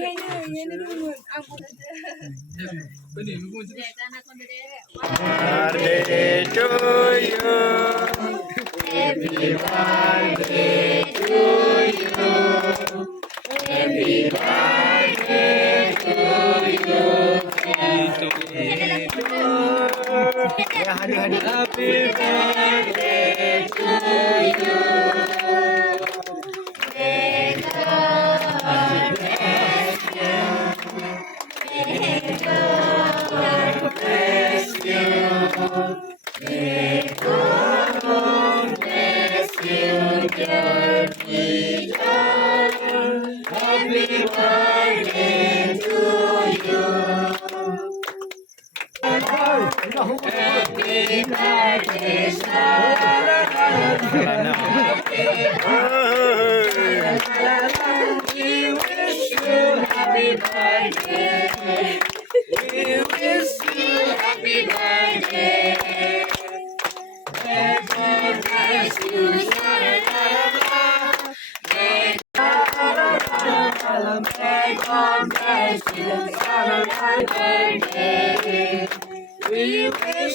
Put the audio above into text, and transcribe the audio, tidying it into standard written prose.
Birthday to you. Happy birthday to you. Happy birthday to you. Happy birthday to you. May God bless you. May God bless you. May God bless you, dear Peter. Happy birthday to you. Happy birthday, we wish you happy birthday. We wish you happy birthday. May God bless you, May God bless you, happy birthday. We wish